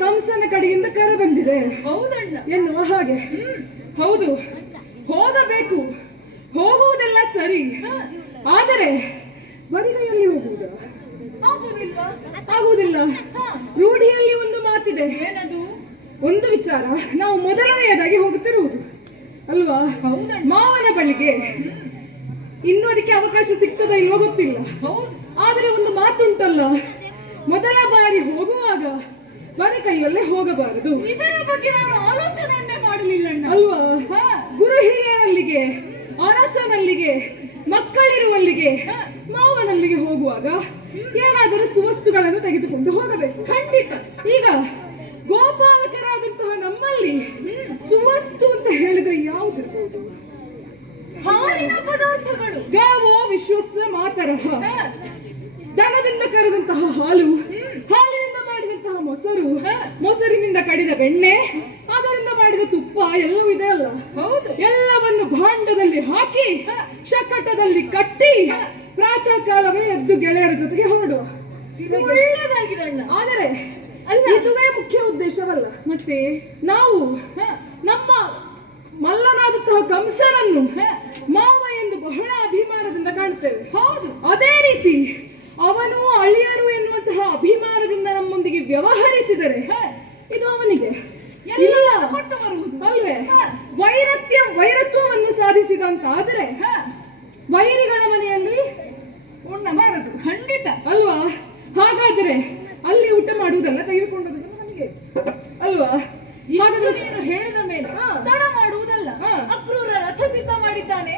ಕಂಸನ ಕಡೆಯಿಂದ ಕರೆ ಬಂದಿದೆ ಎನ್ನುವ ಹಾಗೆ. ಹೌದು, ಹೋಗಬೇಕು, ಹೋಗುವುದೆಲ್ಲ ಸರಿ, ಆದರೆ ಬರಿಗೈಯಲ್ಲಿ ಹೋಗುವುದು ಆಗುವುದಿಲ್ಲ. ರೂಢಿಯಲ್ಲಿ ಒಂದು ಮಾತಿದೆ, ಏನದು? ಒಂದು ವಿಚಾರ, ನಾವು ಮೊದಲನೆಯದಾಗಿ ಹೋಗುತ್ತಿರುವುದು ಅಲ್ವಾ ಮಾವನ ಬಳಿಗೆ. ಇನ್ನು ಅದಕ್ಕೆ ಅವಕಾಶ ಸಿಗ್ತದ ಇಲ್ವೋ ಗೊತ್ತಿಲ್ಲ, ಆದರೆ ಒಂದು ಮಾತುಂಟಲ್ಲ, ಮೊದಲ ಬಾರಿ ಹೋಗುವಾಗ ಬರೀ ಕೈಯಲ್ಲೇ ಹೋಗಬಾರದು. ಇದರ ಬಗ್ಗೆ ನಾನು ಆಲೋಚನೆಯನ್ನೇ ಮಾಡಲಿಲ್ಲ ಅಲ್ವಾ. ಗುರು ಹಿರಿಯರಲ್ಲಿಗೆ, ಅರಸನಲ್ಲಿಗೆ, ಮಕ್ಕಳಿರುವಲ್ಲಿಗೆ, ಮಾವನಲ್ಲಿಗೆ ಹೋಗುವಾಗ ಏನಾದರೂ ಸುವಸ್ತುಗಳನ್ನು ತೆಗೆದುಕೊಂಡು ಹೋಗಬೇಕು. ಖಂಡಿತ. ಈಗ ಗೋಪಾಲಕರಾದಂತಹ ನಮ್ಮಲ್ಲಿ ಸುವಸ್ತು ಅಂತ ಹೇಳಿದ್ರೆ ಯಾವುದಿರ್ಬೋದು? ಹಾಲಿನ ಪದಾರ್ಥಗಳು. ಗಾವೋ ವಿಶ್ವಸ್ಸ ಮಾತರಹ. ದನದಿಂದ ಕರೆದಂತಹ ಹಾಲು, ಹಾಲಿನಿಂದ ಮಾಡಿದಂತಹ ಮೊಸರು, ಮೊಸರಿನಿಂದ ಕಡಿದ ಬೆಣ್ಣೆ, ಅದರಿಂದ ಮಾಡಿದ ತುಪ್ಪ ಎಲ್ಲವೂ ಇದೆ ಅಲ್ಲ. ಹೌದು. ಎಲ್ಲವನ್ನು ಭಾಂಡದಲ್ಲಿ ಹಾಕಿ ಶಕಟದಲ್ಲಿ ಕಟ್ಟಿ ಪ್ರಾತಃ ಕಾಲವೇ ಎದ್ದು ಗೆಳೆಯರ ಜೊತೆಗೆ ಹೊರಡುವ. ಒಳ್ಳೆಯದಾಗಿದೆ ಅಣ್ಣ. ಆದರೆ ಇದುವೇ ಮುಖ್ಯ ಉದ್ದೇಶವಲ್ಲ. ಮತ್ತೆ ನಾವು ನಮ್ಮ ಮಲ್ಲನಾದಂತಹ ಕಂಸನನ್ನು ಮಾವ ಎಂದು ಬಹಳ ಅಭಿಮಾನದಿಂದ ಕಾಣುತ್ತೇವೆ. ಹೌದು. ಅದೇ ರೀತಿ ಅವನು ಅಳಿಯರು ಎನ್ನುವಂತಹ ಅಭಿಮಾನದಿಂದ ನಮ್ಮೊಂದಿಗೆ ವ್ಯವಹರಿಸಿದರೆ ಇದು ಅವನಿಗೆ ಎಲ್ಲ ಕೊಟ್ಟು ಬರುವುದು ಅಲ್ವೇ? ವೈರತ್ವವನ್ನು ಸಾಧಿಸಿದಂತಾದರೆ ವೈರಿಗಳ ಮನೆಯಲ್ಲಿ ಉಣ್ಣಬಾರದು. ಖಂಡಿತ ಅಲ್ವಾ? ಹಾಗಾದರೆ ಅಲ್ಲಿ ಊಟ ಮಾಡುವುದಲ್ಲ ತೆಗೆದುಕೊಂಡದ್ದು ನಮಗೆ ಅಲ್ವಾ? ನೀನು ಹೇಳಿದ ಮೇಲೆ ತಡ ಮಾಡುವುದಲ್ಲ. ಅಕ್ರೂರ ರಥ ಸಿದ್ಧ ಮಾಡಿದ್ದಾನೆ.